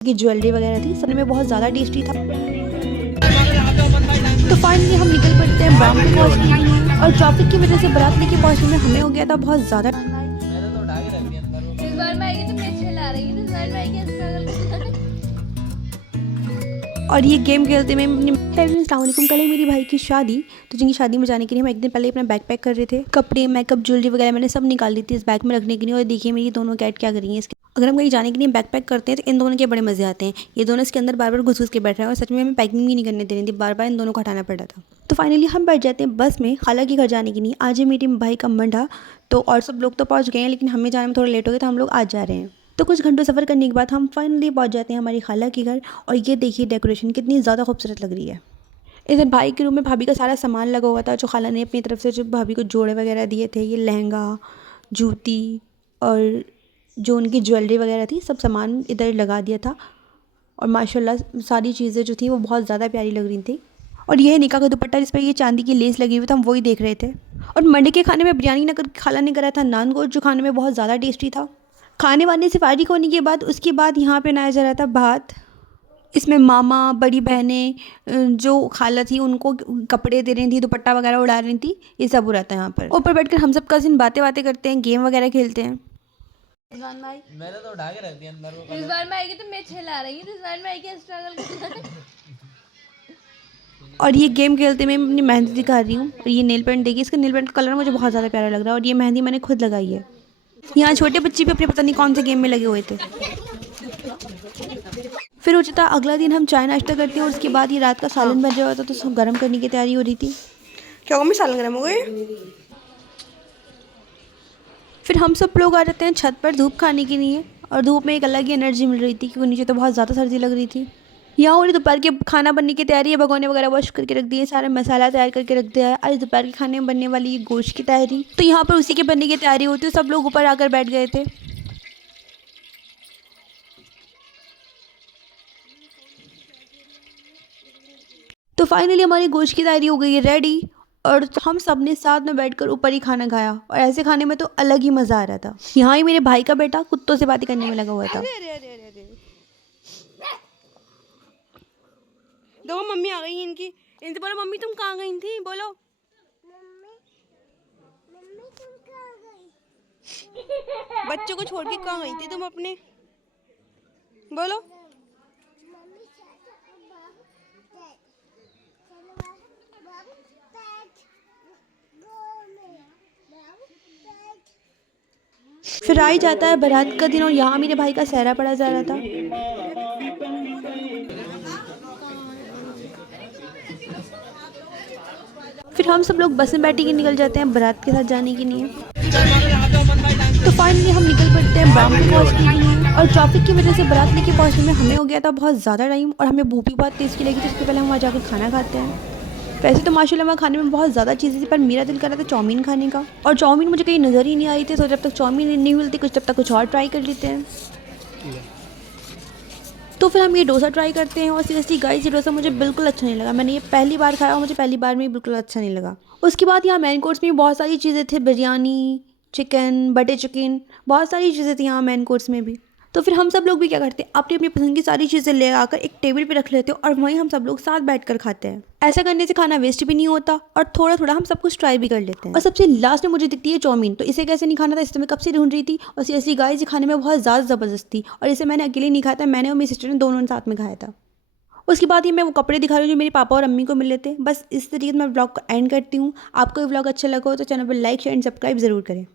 की ज्वेलरी वगैरह थी, सुनने में बहुत ज़्यादा टेस्टी था। तो फाइनली हम निकल पड़ते हैं ब्राह्मण पहुँचने के लिए, और ट्रैफिक की वजह से बारात लेके पहुँचने में हमें हो गया था बहुत ज़्यादा। इस बार मैं आएगी तो मैं चिल्ला रही थी, इस बार मैं आएगी स्ट्रगल। और ये गेम खेलते में अस्सलाम वालेकुम, कल है मेरी भाई की शादी। तो जिनकी शादी में जाने के लिए हम एक दिन पहले अपना बैग पैक कर रहे थे। कपड़े, मेकअप, ज्वेलरी वगैरह मैंने सब निकाल दी थी इस बैग में रखने के लिए। और देखिए मेरी दोनों कैट क्या कर रही हैं इसके। अगर हम कहीं जाने के लिए बैग पैक करते हैं तो इन दोनों के बड़े मजे आते हैं। ये दोनों इसके अंदर बार बार घुस घुस के बैठ रहे हैं और सच में हमें पैकिंग भी नहीं करने दे रही थी, बार बार इन दोनों को हटाना पड़ा था। तो फाइनली हम बैठ जाते हैं बस में खाला के घर जाने के लिए। आज है मेरे भाई का मंडा, तो और सब लोग तो पहुँच गए हैं, लेकिन हमें जाने में थोड़ा लेट हो गया, तो हम लोग आज जा रहे हैं। तो कुछ घंटों सफ़र करने के बाद हम फाइनली पहुंच जाते हैं हमारी खाला के घर। और ये देखिए डेकोरेशन कितनी ज़्यादा खूबसूरत लग रही है। इधर भाई के रूम में भाभी का सारा सामान लगा हुआ था, जो खाला ने अपनी तरफ से जो भाभी को जोड़े वगैरह दिए थे, ये लहंगा, जूती और जो उनकी ज्वेलरी वगैरह थी, सब सामान इधर लगा दिया था। और माशाल्लाह सारी चीज़ें जो थी वो बहुत ज़्यादा प्यारी लग रही थी। और यह निकाह का दुपट्टा जिस पर ये चांदी की लेस लगी हुई थी, हम वही देख रहे थे। और मंडे के खाने में बिरयानी ना करके खाला ने करा था नान गोश्त, जो खाने में बहुत ज़्यादा टेस्टी था। खाने वाने से फारिग होने के बाद उसके बाद यहाँ पे बनाया जा रहा था भात। इसमें मामा, बड़ी बहनें, जो खाला थी उनको कपड़े दे रही थी, दुपट्टा वगैरह उड़ा रही थी, ये सब हो रहा था यहाँ पर। ऊपर बैठकर हम सब कजिन बातें बातें करते हैं, गेम वगैरह खेलते हैं। मैंने तो उठा के रख दिया अंदर वो। इस बार मैं आएगी तो मैं चिल्ला रही थी, इस बार मैं आएगी स्ट्रगल। और ये गेम खेलते में अपनी मेहंदी दिखा रही हूँ। और ये नेल पेंट देखिए, इसका नेल पेंट का कलर मुझे बहुत ज़्यादा प्यारा लग रहा है। और ये मेहंदी मैंने खुद लगाई है। यहाँ छोटे बच्चे भी अपने पता नहीं कौन से गेम में लगे हुए थे। फिर हो जाता अगला दिन हम चाय नाश्ता करते हैं, और उसके बाद ये रात का सालन बन रहा होता, तो सब गर्म करने की तैयारी हो रही थी। क्या मम्मी सालन गर्म हो गए? फिर हम सब लोग आ जाते हैं छत पर धूप खाने के लिए। और धूप में एक अलग ही एनर्जी मिल रही थी, क्योंकि नीचे तो बहुत ज़्यादा सर्दी लग रही थी। यहाँ हो रही दोपहर के खाना बनने की तैयारी है। भगोने वगैरह वॉश करके रख दिए, सारा मसाला तैयार करके रख दिया है। आज दोपहर के खाने में बनने वाली ये गोश्त की तैयारी, तो यहाँ पर उसी के बनने की तैयारी होती है। सब लोग ऊपर आकर बैठ गए थे। तो फाइनली हमारी गोश्त की तैयारी हो गई है रेडी। और हम सब ने साथ में बैठकर ऊपर ही खाना खाया, और ऐसे खाने में तो अलग ही मज़ा आ रहा था। यहाँ ही मेरे भाई का बेटा कुत्तों से बातें करने में लगा हुआ था। अरे अरे अरे अरे, दो मम्मी आ गई हैं इनकी। इनसे बोलो मम्मी तुम कहाँ गई थी, बोलो। मम्मी तुम कहाँ गई? बच्चों को छोड़ के कहाँ गई थी तुम अपने, बोलो। फिर आ ही जाता है बारात का दिन, और यहाँ मेरे भाई का सहरा पड़ा जा रहा था। फिर हम सब लोग बस में बैठ के निकल जाते हैं बारात के साथ जाने के लिए। तो फाइनली हम निकल पड़ते हैं ब्राह्मण पहुँचने के लिए। और ट्रैफिक की वजह से बारात लेके पहुँचने में हमें हो गया था बहुत ज़्यादा टाइम, और हमें भूख भी बहुत तेज़ की लगी थी। इसके पहले हम वहाँ जाकर खाना खाते हैं। वैसे तो माशाल्लाह वहाँ खाने में बहुत ज़्यादा चीज़ें थी, पर मेरा दिल कर रहा था चाउमीन खाने का। और चाउमीन मुझे कहीं नज़र ही नहीं आई थी, तो जब तक चाउमीन नहीं मिलती कुछ, तब तक कुछ और ट्राई कर लेते हैं। तो फिर हम ये डोसा ट्राई करते हैं। और सीरियसली गाइस, ये डोसा मुझे बिल्कुल अच्छा नहीं लगा। मैंने ये पहली बार खाया और मुझे पहली बार में ही बिल्कुल अच्छा नहीं लगा। उसके बाद यहाँ मेन कोर्स में बहुत सारी चीज़ें थी, बिरयानी, चिकन, बटर चिकन, बहुत सारी चीज़ें थी यहाँ मेन कोर्स में भी। तो फिर हम सब लोग भी क्या करते हैं, अपनी अपनी पसंद की सारी चीज़ें ले आकर एक टेबल पे रख लेते हैं, और वहीं हम सब लोग साथ बैठकर खाते हैं। ऐसा करने से खाना वेस्ट भी नहीं होता, और थोड़ा थोड़ा हम सब कुछ ट्राई भी कर लेते हैं। और सबसे लास्ट में मुझे दिखती है चाउमीन, तो इसे कैसे नहीं खाना था, इसे तो मैं कब से ढूंढ रही थी। और सीरियसली गाइस, ये खाने में बहुत ज़्यादा ज़बरदस्त थी, और इसे मैंने अकेले नहीं खाया था, मैंने और मेरी सिस्टर ने दोनों ने साथ में खाया था। उसके बाद ही मैं वो कपड़े दिखा रही हूँ जो मेरे पापा और अम्मी को मिले थे। बस इस तरीके से मैं ब्लॉग को एंड करती हूँ। आपको ये ब्लॉग अच्छा लगा हो तो चैनल पर लाइक, शेयर एंड सब्सक्राइब ज़रूर करें।